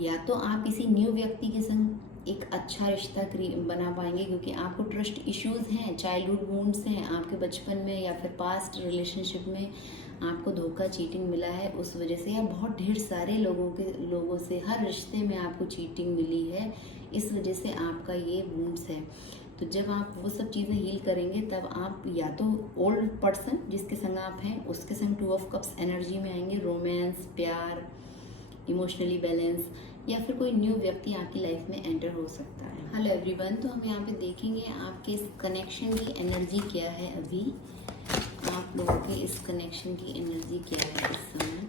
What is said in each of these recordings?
या तो आप किसी न्यू व्यक्ति के संग एक अच्छा रिश्ता बना पाएंगे, क्योंकि आपको ट्रस्ट इश्यूज हैं, चाइल्डहुड वुंड्स हैं आपके बचपन में या फिर पास्ट रिलेशनशिप में आपको धोखा, चीटिंग मिला है, उस वजह से, या बहुत ढेर सारे लोगों से हर रिश्ते में आपको चीटिंग मिली है, इस वजह से आपका ये वुंड्स है। तो जब आप वो सब चीज़ें हील करेंगे तब आप या तो ओल्ड पर्सन जिसके संग आप हैं उसके संग 2 ऑफ कप्स एनर्जी में आएंगे, रोमांस, प्यार, इमोशनली बैलेंस, या फिर कोई न्यू व्यक्ति आपकी लाइफ में एंटर हो सकता है। हेलो एवरीवन, तो हम यहाँ पे देखेंगे आपके इस कनेक्शन की एनर्जी क्या है। अभी आप लोगों के इस कनेक्शन की एनर्जी क्या है इस समय।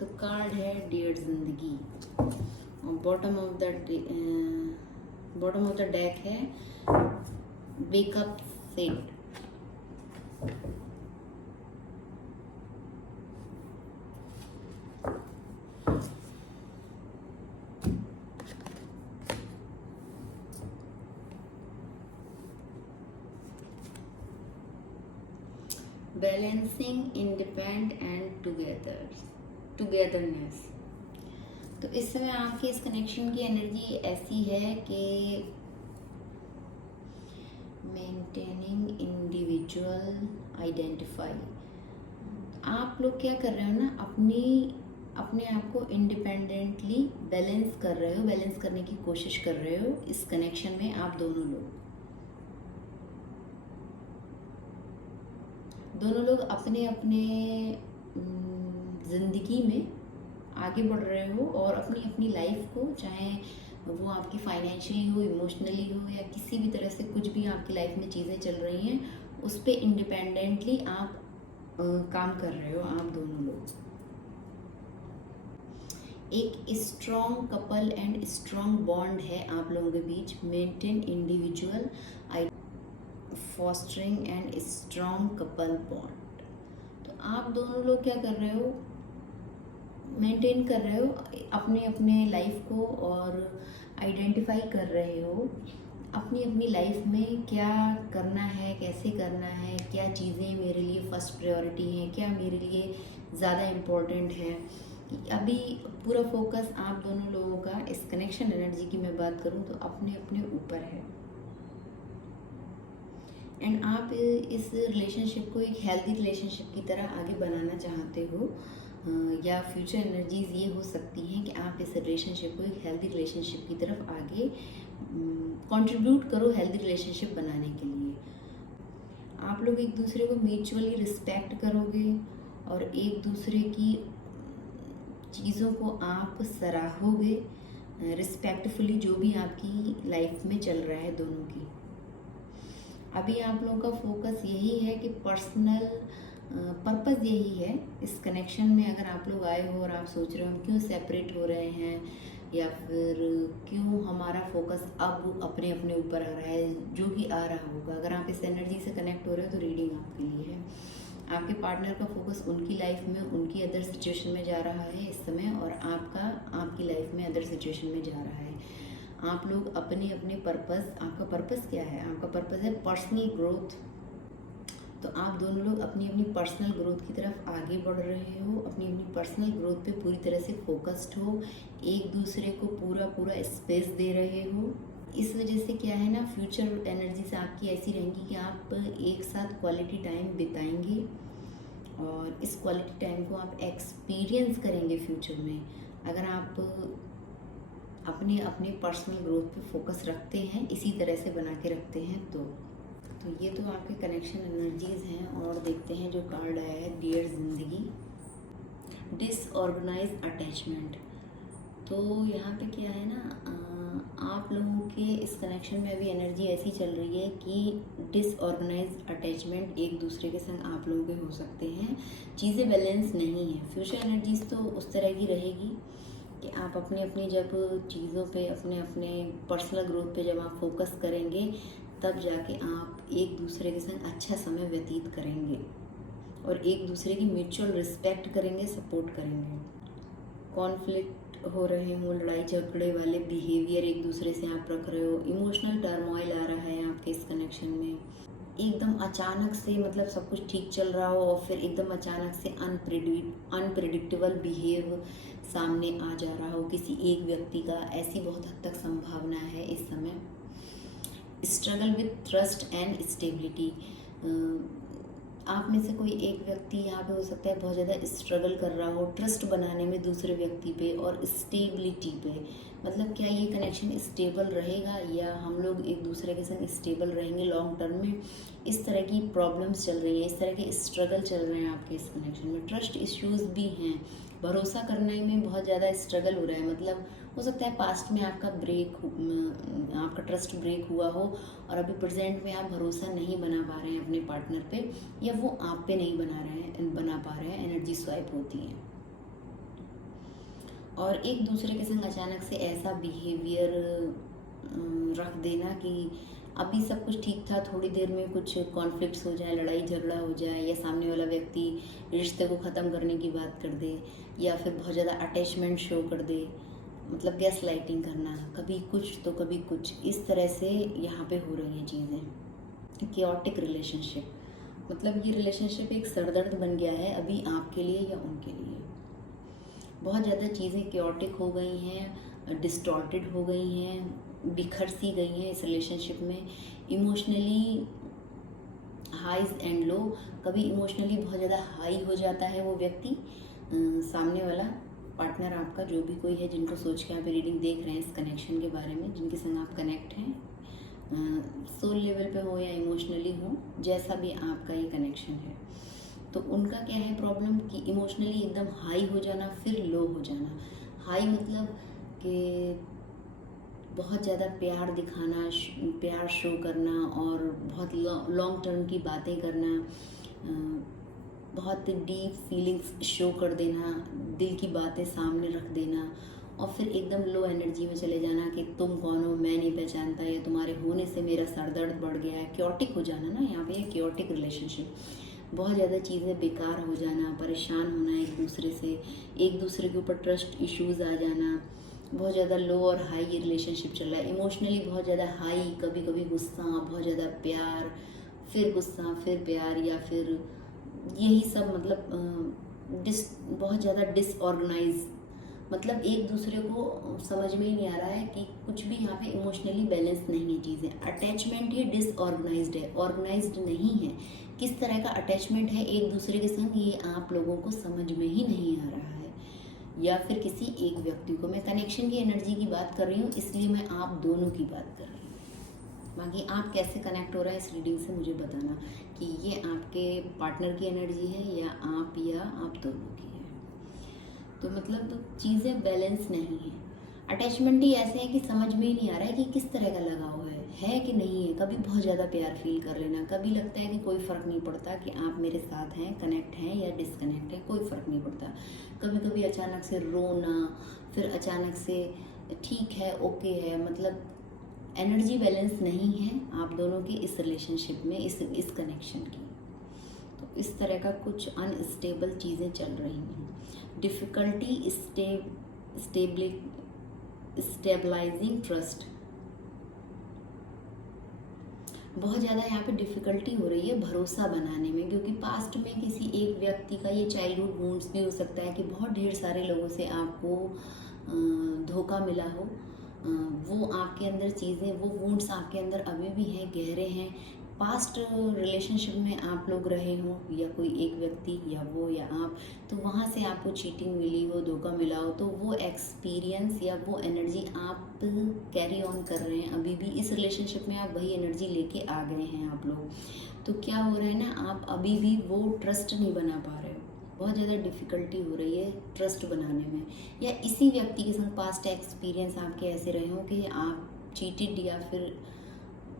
तो कार्ड है डियर जिंदगी, और बॉटम ऑफ द डेक है wake up set. Balancing independent and togetherness. तो इस समय आपके इस कनेक्शन की एनर्जी ऐसी है कि मेंटेनिंग इंडिविजुअल आइडेंटिफाई। आप लोग क्या कर रहे हो ना, अपने आप को इंडिपेंडेंटली बैलेंस कर रहे हो, बैलेंस करने की कोशिश कर रहे हो इस कनेक्शन में। आप दोनों लोग अपने अपने ज़िंदगी में आगे बढ़ रहे हो, और अपनी अपनी लाइफ को, चाहे वो आपकी फाइनेंशियली हो, इमोशनली हो, या किसी भी तरह से कुछ भी आपकी लाइफ में चीज़ें चल रही हैं, उस पर इंडिपेंडेंटली आप काम कर रहे हो। आप दोनों लोग एक strong couple and strong bond है आप लोगों के बीच। Maintain individual fostering and strong couple bond. तो आप दोनों लोग क्या कर रहे हो, मेंटेन कर रहे हो अपने अपने लाइफ को, और आइडेंटिफाई कर रहे हो अपनी अपनी लाइफ में क्या करना है, कैसे करना है, क्या चीज़ें मेरे लिए फर्स्ट प्रायोरिटी हैं, क्या मेरे लिए ज़्यादा इम्पोर्टेंट है। अभी पूरा फोकस आप दोनों लोगों का इस कनेक्शन एनर्जी की मैं बात करूं तो अपने अपने ऊपर है, एंड आप इस रिलेशनशिप को एक हेल्दी रिलेशनशिप की तरह आगे बनाना चाहते हो, या फ्यूचर एनर्जीज ये हो सकती हैं कि आप इस रिलेशनशिप को एक हेल्दी रिलेशनशिप की तरफ आगे कंट्रीब्यूट करो हेल्दी रिलेशनशिप बनाने के लिए। आप लोग एक दूसरे को म्यूचुअली रिस्पेक्ट करोगे, और एक दूसरे की चीज़ों को आप सराहोगे रिस्पेक्टफुली, जो भी आपकी लाइफ में चल रहा है दोनों की। अभी आप लोगों का फोकस यही है कि पर्सनल पर्पस यही है इस कनेक्शन में। अगर आप लोग आए हो और आप सोच रहे हो हम क्यों सेपरेट हो रहे हैं, या फिर क्यों हमारा फोकस अब अपने अपने ऊपर आ रहा है, जो भी आ रहा होगा, अगर आप इस एनर्जी से कनेक्ट हो रहे हो तो रीडिंग आपके लिए है। आपके पार्टनर का फोकस उनकी लाइफ में, उनकी अदर सिचुएशन में जा रहा है इस समय, और आपका आपकी लाइफ में अदर सिचुएशन में जा रहा है। आप लोग अपने अपने पर्पस, आपका पर्पस क्या है? आपका पर्पस है पर्सनल ग्रोथ। तो आप दोनों लोग अपनी अपनी पर्सनल ग्रोथ की तरफ आगे बढ़ रहे हो, अपनी अपनी पर्सनल ग्रोथ पे पूरी तरह से फोकस्ड हो, एक दूसरे को पूरा स्पेस दे रहे हो। इस वजह से क्या है ना, फ्यूचर एनर्जीज आपकी ऐसी रहेंगी कि आप एक साथ क्वालिटी टाइम बिताएंगे, और इस क्वालिटी टाइम को आप एक्सपीरियंस करेंगे फ्यूचर में। अगर आप अपने अपने पर्सनल ग्रोथ पे फोकस रखते हैं, इसी तरह से बना के रखते हैं, तो ये तो आपके कनेक्शन एनर्जीज हैं। और देखते हैं जो कार्ड आया है डियर जिंदगी, डिसऑर्गेनाइज अटैचमेंट। तो यहाँ पे क्या है ना, आप लोगों के इस कनेक्शन में अभी एनर्जी ऐसी चल रही है कि डिसऑर्गेनाइज अटैचमेंट एक दूसरे के संग आप लोगों के हो सकते हैं। चीज़ें बैलेंस नहीं है। फ्यूचर एनर्जीज तो उस तरह की रहेगी कि आप अपनी अपनी जब चीज़ों पे, अपने अपने पर्सनल ग्रोथ पे जब आप फोकस करेंगे, तब जाके आप एक दूसरे के संग अच्छा समय व्यतीत करेंगे, और एक दूसरे की म्यूचुअल रिस्पेक्ट करेंगे, सपोर्ट करेंगे। कॉन्फ्लिक्ट हो रहे हो, लड़ाई झगड़े वाले बिहेवियर एक दूसरे से आप रख रहे हो, इमोशनल टर्मोइल आ रहा है आपके इस कनेक्शन में, एकदम अचानक से मतलब सब कुछ ठीक चल रहा हो और फिर एकदम अचानक से अनप्रिडिक्टेबल बिहेव सामने आ जा रहा हो किसी एक व्यक्ति का, ऐसी बहुत हद तक संभावना है इस समय। Struggle with trust and stability, आप में से कोई एक व्यक्ति यहाँ पे हो सकता है बहुत ज़्यादा स्ट्रगल कर रहा हो ट्रस्ट बनाने में दूसरे व्यक्ति पे और स्टेबिलिटी पे। मतलब क्या ये कनेक्शन स्टेबल रहेगा या हम लोग एक दूसरे के संग स्टेबल रहेंगे लॉन्ग टर्म में, इस तरह की प्रॉब्लम्स चल रही हैं, इस तरह के स्ट्रगल चल रहे हैं आपके इस कनेक्शन में। ट्रस्ट इश्यूज भी हैं, भरोसा करने में बहुत ज़्यादा स्ट्रगल हो रहा है। मतलब हो सकता है पास्ट में आपका आपका ट्रस्ट ब्रेक हुआ हो और अभी प्रेजेंट में आप भरोसा नहीं बना पा रहे हैं अपने पार्टनर पे, या वो आप पे नहीं बना पा रहे हैं, एनर्जी स्वाइप होती है। और एक दूसरे के संग अचानक से ऐसा बिहेवियर रख देना कि अभी सब कुछ ठीक था, थोड़ी देर में कुछ कॉन्फ्लिक्ट्स हो जाए, लड़ाई झगड़ा हो जाए, या सामने वाला व्यक्ति रिश्ते को ख़त्म करने की बात कर दे, या फिर बहुत ज़्यादा अटैचमेंट शो कर दे। मतलब गैस लाइटिंग करना, कभी कुछ तो कभी कुछ, इस तरह से यहाँ पे हो रही हैं चीज़ें। केओटिक रिलेशनशिप, मतलब ये रिलेशनशिप एक सरदर्द बन गया है अभी आपके लिए या उनके लिए। बहुत ज़्यादा चीज़ें केओटिक हो गई हैं, डिस्टॉर्टेड हो गई हैं, बिखर सी गई हैं इस रिलेशनशिप में। इमोशनली हाइज एंड लो, कभी इमोशनली बहुत ज़्यादा हाई हो जाता है वो व्यक्ति, सामने वाला पार्टनर आपका, जो भी कोई है जिनको सोच के आप रीडिंग देख रहे हैं इस कनेक्शन के बारे में, जिनके संग आप कनेक्ट हैं, सोल लेवल पे हो या इमोशनली हो, जैसा भी आपका ये कनेक्शन है, तो उनका क्या है प्रॉब्लम कि इमोशनली एकदम हाई हो जाना फिर लो हो जाना। हाई मतलब कि बहुत ज़्यादा प्यार दिखाना, प्यार शो करना और बहुत लॉन्ग टर्म की बातें करना, बहुत डीप फीलिंग्स शो कर देना, दिल की बातें सामने रख देना, और फिर एकदम लो एनर्जी में चले जाना कि तुम कौन हो, मैं नहीं पहचानता, या तुम्हारे होने से मेरा सर दर्द बढ़ गया है। क्योटिक हो जाना ना यहाँ पे, ये क्योटिक रिलेशनशिप, बहुत ज़्यादा चीज़ें बेकार हो जाना, परेशान होना एक दूसरे से, एक दूसरे के ऊपर ट्रस्ट इश्यूज़ आ जाना, बहुत ज़्यादा लो और हाई ये रिलेशनशिप चल रहा है। इमोशनली बहुत ज़्यादा हाई, कभी कभी गुस्सा, बहुत ज़्यादा प्यार, फिर गुस्सा, फिर प्यार, या फिर यही सब, मतलब बहुत ज़्यादा डिसऑर्गेनाइज, मतलब एक दूसरे को समझ में ही नहीं आ रहा है कि कुछ भी यहाँ पे इमोशनली बैलेंस नहीं है चीज़ें। अटैचमेंट ये डिसऑर्गेनाइज्ड है, ऑर्गेनाइज्ड नहीं है। किस तरह का अटैचमेंट है एक दूसरे के संग, ये आप लोगों को समझ में ही नहीं आ रहा है, या फिर किसी एक व्यक्ति को। मैं कनेक्शन की एनर्जी की बात कर रही हूँ, इसलिए मैं आप दोनों की बात कर रही हूँ। बाकी आप कैसे कनेक्ट हो रहा है इस रीडिंग से मुझे बताना कि ये आपके पार्टनर की एनर्जी है या आप दोनों की है। तो मतलब चीज़ें बैलेंस नहीं है। अटैचमेंट ही ऐसे है कि समझ में ही नहीं आ रहा है कि किस तरह का लगाव है कि नहीं है। कभी बहुत ज़्यादा प्यार फील कर लेना, कभी लगता है कि कोई फ़र्क नहीं पड़ता कि आप मेरे साथ हैं, कनेक्ट हैं या डिसकनेक्ट हैं, कोई फ़र्क नहीं पड़ता। कभी कभी अचानक से रोना, फिर अचानक से ठीक है, ओके है, मतलब एनर्जी बैलेंस नहीं है आप दोनों की इस रिलेशनशिप में, इस कनेक्शन की। तो इस तरह का कुछ अनस्टेबल चीज़ें चल रही हैं। डिफ़िकल्टी स्टेबलाइजिंग ट्रस्ट, बहुत ज़्यादा यहाँ पे डिफ़िकल्टी हो रही है भरोसा बनाने में, क्योंकि पास्ट में किसी एक व्यक्ति का, ये चाइल्डहुड वुंड्स भी हो सकता है कि बहुत ढेर सारे लोगों से आपको धोखा मिला हो, वो आपके अंदर चीज़ें, वो वुंड्स आपके अंदर अभी भी हैं, गहरे हैं। पास्ट रिलेशनशिप में आप लोग रहे हो, या कोई एक व्यक्ति, या वो या आप, तो वहाँ से आपको चीटिंग मिली हो, धोखा मिला हो, तो वो एक्सपीरियंस या वो एनर्जी आप कैरी ऑन कर रहे हैं अभी भी इस रिलेशनशिप में, आप वही एनर्जी लेके आ गए हैं आप लोग। तो क्या हो रहा है ना, आप अभी भी वो ट्रस्ट नहीं बना पा रहे हो, बहुत ज़्यादा डिफ़िकल्टी हो रही है ट्रस्ट बनाने में, या इसी व्यक्ति के संग पास्ट एक्सपीरियंस आपके ऐसे रहे हो कि आप चीटेड, या फिर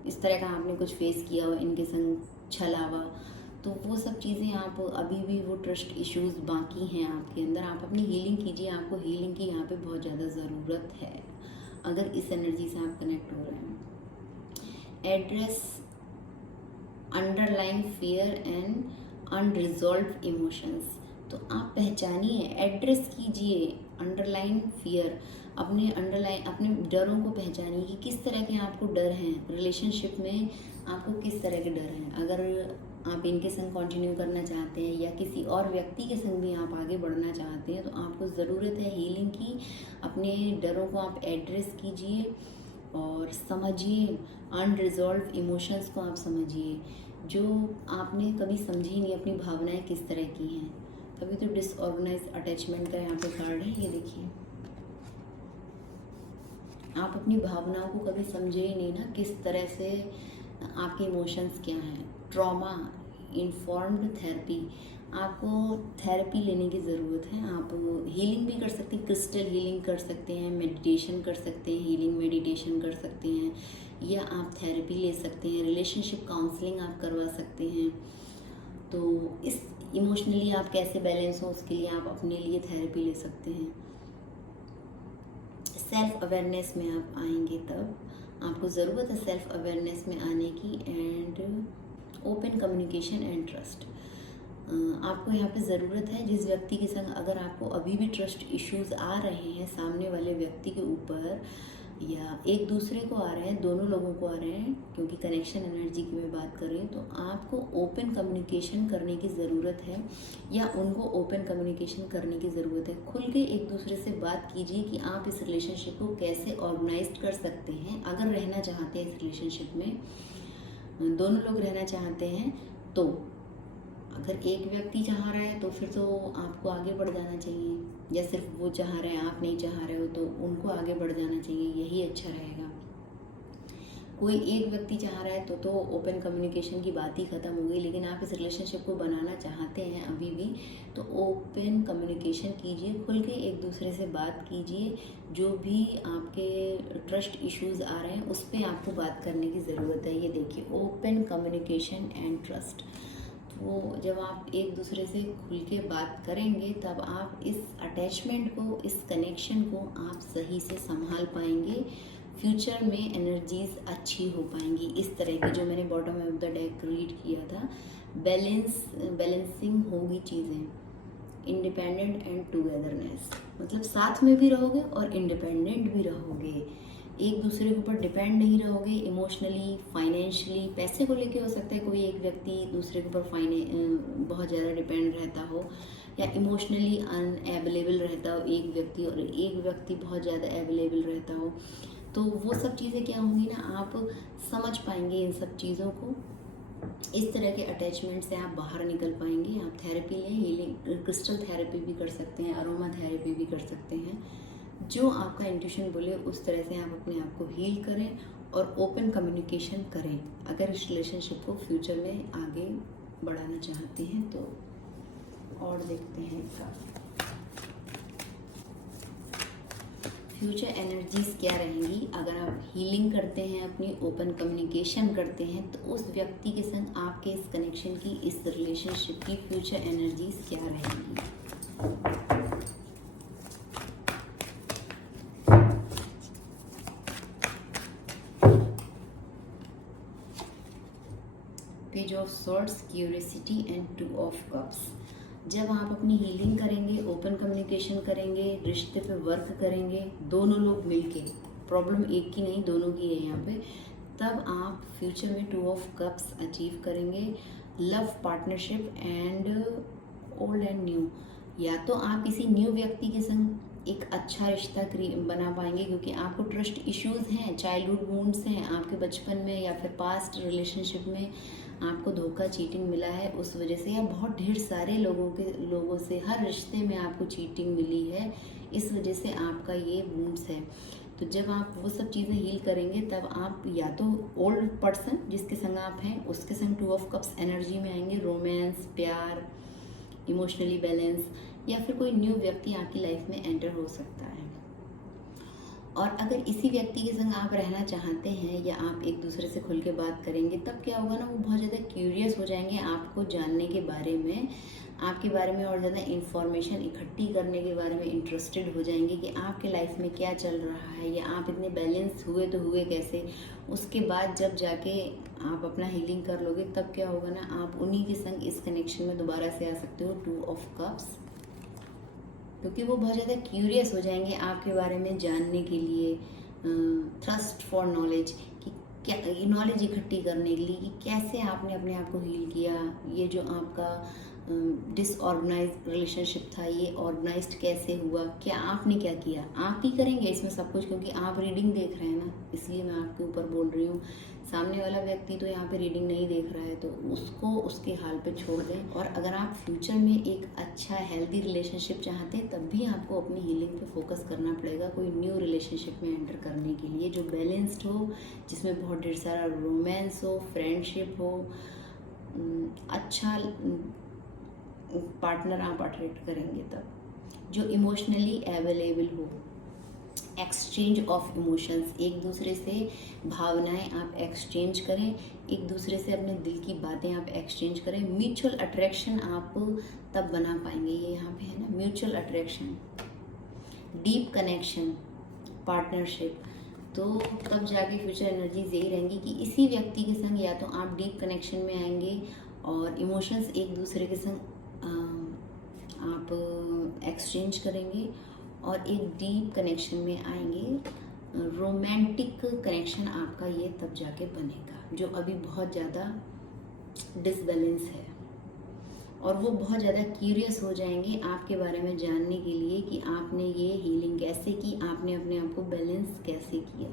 इस तरह का आपने कुछ फेस किया हो इनके संग छलावा, तो वो सब चीज़ें आप अभी भी, वो ट्रस्ट इश्यूज़ बाकी हैं आपके अंदर। आप अपनी हीलिंग कीजिए, आपको हीलिंग की यहाँ पे बहुत ज़्यादा ज़रूरत है अगर इस एनर्जी से आप कनेक्ट हो रहे हैं। Address underline fear and unresolved emotions, तो आप पहचानिए, एड्रेस कीजिए अंडरलाइन फियर, अपने डरों को पहचानिए कि किस तरह के आपको डर हैं रिलेशनशिप में। आपको किस तरह के डर हैं। अगर आप इनके संग कंटिन्यू करना चाहते हैं या किसी और व्यक्ति के संग भी आप आगे बढ़ना चाहते हैं, तो आपको ज़रूरत है हीलिंग की। अपने डरों को आप एड्रेस कीजिए और समझिए, अनरिजॉल्व इमोशंस को आप समझिए जो आपने कभी समझी ही नहीं, अपनी भावनाएं किस तरह की हैं। तभी तो डिसऑर्गेनाइज अटैचमेंट का यहाँ पे कार्ड है, ये देखिए। आप अपनी भावनाओं को कभी समझे ही नहीं ना, किस तरह से आपके इमोशंस क्या हैं। ट्रॉमा इन्फॉर्म्ड थेरेपी, आपको थेरेपी लेने की ज़रूरत है। आप हीलिंग भी कर सकते हैं, क्रिस्टल हीलिंग कर सकते हैं, मेडिटेशन कर सकते हैं, हीलिंग मेडिटेशन कर सकते हैं, या आप थेरेपी ले सकते हैं, रिलेशनशिप काउंसलिंग आप करवा सकते हैं। तो इस इमोशनली आप कैसे बैलेंस हो, उसके लिए आप अपने लिए थेरेपी ले सकते हैं। सेल्फ अवेयरनेस में आप आएंगे तब आपको ज़रूरत है सेल्फ अवेयरनेस में आने की, and open communication and trust. आपको यहाँ पे ज़रूरत है जिस व्यक्ति के संग अगर आपको अभी भी ट्रस्ट इश्यूज आ रहे हैं सामने वाले व्यक्ति के ऊपर, या एक दूसरे को आ रहे हैं, दोनों लोगों को आ रहे हैं, क्योंकि कनेक्शन एनर्जी की मैं बात कर रही हूँ, तो आपको ओपन कम्युनिकेशन करने की ज़रूरत है, या उनको ओपन कम्युनिकेशन करने की ज़रूरत है। खुल के एक दूसरे से बात कीजिए कि आप इस रिलेशनशिप को कैसे ऑर्गेनाइज कर सकते हैं। अगर रहना चाहते हैं इस रिलेशनशिप में, दोनों लोग रहना चाहते हैं, तो अगर एक व्यक्ति चाह रहा है तो फिर तो आपको आगे बढ़ जाना चाहिए, या सिर्फ वो चाह रहे हैं, आप नहीं चाह रहे हो, तो उनको आगे बढ़ जाना चाहिए, यही अच्छा रहेगा। कोई एक व्यक्ति चाह रहा है तो ओपन कम्युनिकेशन की बात ही ख़त्म हो गई। लेकिन आप इस रिलेशनशिप को बनाना चाहते हैं अभी भी, तो ओपन कम्युनिकेशन कीजिए, खुल के एक दूसरे से बात कीजिए। जो भी आपके ट्रस्ट इश्यूज आ रहे हैं उस पर आपको बात करने की ज़रूरत है। ये देखिए, ओपन कम्युनिकेशन एंड ट्रस्ट। तो जब आप एक दूसरे से खुल के बात करेंगे तब आप इस अटैचमेंट को, इस कनेक्शन को आप सही से संभाल पाएंगे। फ्यूचर में एनर्जीज अच्छी हो पाएंगी। इस तरह की जो मैंने bottom of the deck read किया था, बैलेंसिंग होगी चीज़ें, इंडिपेंडेंट एंड टुगेदरनेस, मतलब साथ में भी रहोगे और इंडिपेंडेंट भी रहोगे, एक दूसरे के ऊपर डिपेंड नहीं रहोगे। इमोशनली, फाइनेंशियली, पैसे को लेके हो सकता है कोई एक व्यक्ति दूसरे के ऊपर बहुत ज़्यादा डिपेंड रहता हो, या इमोशनली अनअवेलेबल रहता हो एक व्यक्ति, और एक व्यक्ति बहुत ज़्यादा अवेलेबल रहता हो। तो वो सब चीज़ें क्या होंगी ना, आप समझ पाएंगे इन सब चीज़ों को। इस तरह के अटैचमेंट से आप बाहर निकल पाएंगे। आप थेरेपी लें, हीलिंग क्रिस्टल थेरेपी भी कर सकते हैं, अरोमा थेरेपी भी कर सकते हैं। जो आपका इंट्यूशन बोले उस तरह से आप अपने आप को हील करें और ओपन कम्युनिकेशन करें, अगर इस रिलेशनशिप को फ्यूचर में आगे बढ़ाना चाहते हैं तो। और देखते हैं इसका फ्यूचर एनर्जीज क्या रहेंगी। अगर आप हीलिंग करते हैं, अपनी ओपन कम्युनिकेशन करते हैं, तो उस व्यक्ति के संग आपके इस कनेक्शन की, इस रिलेशनशिप की फ्यूचर एनर्जीज क्या रहेंगी। Page of swords, curiosity and two of cups. जब आप अपनी हीलिंग करेंगे, ओपन कम्युनिकेशन करेंगे, रिश्ते पे वर्क करेंगे, दोनों लोग मिलके, प्रॉब्लम एक की नहीं दोनों की है यहाँ पे, तब आप फ्यूचर में टू ऑफ कप्स अचीव करेंगे। Love, partnership and old and new, या तो आप किसी न्यू व्यक्ति के संग एक अच्छा रिश्ता बना पाएंगे, क्योंकि आपको ट्रस्ट इश्यूज हैं, चाइल्डहुड वुंड्स हैं आपके बचपन में, या फिर पास्ट रिलेशनशिप में आपको धोखा, चीटिंग मिला है उस वजह से, या बहुत ढेर सारे लोगों से हर रिश्ते में आपको चीटिंग मिली है, इस वजह से आपका ये वुंड्स है। तो जब आप वो सब चीज़ें हील करेंगे तब आप या तो ओल्ड पर्सन जिसके संग आप हैं उसके संग टू ऑफ कप्स एनर्जी में आएंगे, रोमांस, प्यार, इमोशनली बैलेंस, या फिर कोई न्यू व्यक्ति आपकी लाइफ में एंटर हो सकता है। और अगर इसी व्यक्ति के संग आप रहना चाहते हैं, या आप एक दूसरे से खुल के बात करेंगे, तब क्या होगा ना, वो बहुत ज़्यादा क्यूरियस हो जाएंगे आपको जानने के बारे में, आपके बारे में और ज़्यादा इन्फॉर्मेशन इकट्ठी करने के बारे में इंटरेस्टेड हो जाएंगे कि आपके लाइफ में क्या चल रहा है, या आप इतने बैलेंस हुए तो हुए कैसे। उसके बाद जब जाके आप अपना हीलिंग कर लोगे तब क्या होगा ना, आप उन्हीं के संग इस कनेक्शन में दोबारा से आ सकते हो, टू ऑफ कप्स, क्योंकि वो बहुत ज़्यादा क्यूरियस हो जाएंगे आपके बारे में जानने के लिए। थ्रस्ट फॉर नॉलेज, कि क्या नॉलेज इकट्ठी करने के लिए कि कैसे आपने अपने आप को हील किया, ये जो आपका डिसऑर्गेनाइज रिलेशनशिप था ये ऑर्गेनाइज्ड कैसे हुआ, क्या आपने क्या किया। आप ही करेंगे इसमें सब कुछ, क्योंकि आप रीडिंग देख रहे हैं ना, इसलिए मैं आपके ऊपर बोल रही हूँ। सामने वाला व्यक्ति तो यहाँ पे रीडिंग नहीं देख रहा है, तो उसको उसके हाल पे छोड़ दें। और अगर आप फ्यूचर में एक अच्छा हेल्दी रिलेशनशिप चाहते हैं, तब भी आपको अपनी हीलिंग पे फोकस करना पड़ेगा कोई न्यू रिलेशनशिप में एंटर करने के लिए, जो बैलेंस्ड हो, जिसमें बहुत ढेर सारा रोमांस हो, फ्रेंडशिप हो, अच्छा पार्टनर आप अट्रैक्ट करेंगे तब, जो इमोशनली अवेलेबल हो, एक्सचेंज ऑफ इमोशंस, एक दूसरे से भावनाएं आप एक्सचेंज करें, एक दूसरे से अपने दिल की बातें आप एक्सचेंज करें। म्यूचुअल अट्रैक्शन आप तब बना पाएंगे, ये यहाँ पे है ना, mutual attraction, deep connection, partnership, तो तब जाके फ्यूचर एनर्जीज यही रहेंगी कि इसी व्यक्ति के संग या तो आप डीप कनेक्शन में आएंगे और इमोशंस एक दूसरे के संग आप एक्सचेंज करेंगे और एक डीप कनेक्शन में आएंगे। रोमांटिक कनेक्शन आपका ये तब जाके बनेगा, जो अभी बहुत ज़्यादा डिसबैलेंस है, और वो बहुत ज़्यादा क्यूरियस हो जाएंगे आपके बारे में जानने के लिए कि आपने ये हीलिंग कैसे की, आपने अपने आप को बैलेंस कैसे किया।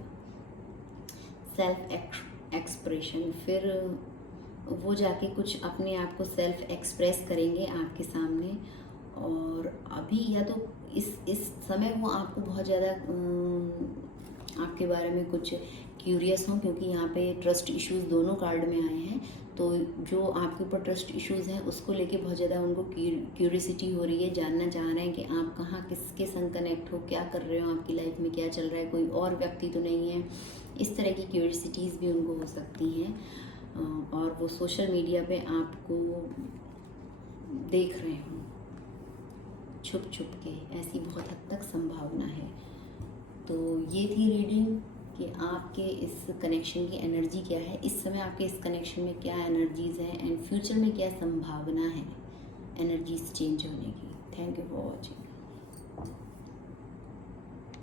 सेल्फ एक्सप्रेशन, फिर वो जाके कुछ अपने आप को सेल्फ एक्सप्रेस करेंगे आपके सामने। और अभी या तो इस समय वो आपको बहुत ज़्यादा आपके बारे में कुछ क्यूरियस हों, क्योंकि यहाँ पे ट्रस्ट इश्यूज दोनों कार्ड में आए हैं, तो जो आपके ऊपर ट्रस्ट इश्यूज हैं उसको लेके बहुत ज़्यादा उनको क्यूरियसिटी हो रही है, जानना चाह रहे हैं कि आप कहाँ किसके संग कनेक्ट हो, क्या कर रहे हो, आपकी लाइफ में क्या चल रहा है, कोई और व्यक्ति तो नहीं है। इस तरह की क्यूरियसिटीज़ भी उनको हो सकती हैं, और वो सोशल मीडिया पे आपको देख रहे हों छुप छुप के, ऐसी बहुत हद तक संभावना है। तो ये थी रीडिंग कि आपके इस कनेक्शन की एनर्जी क्या है, इस समय आपके इस कनेक्शन में क्या एनर्जीज हैं, एंड फ्यूचर में क्या संभावना है एनर्जीज चेंज होने की। Thank you for watching.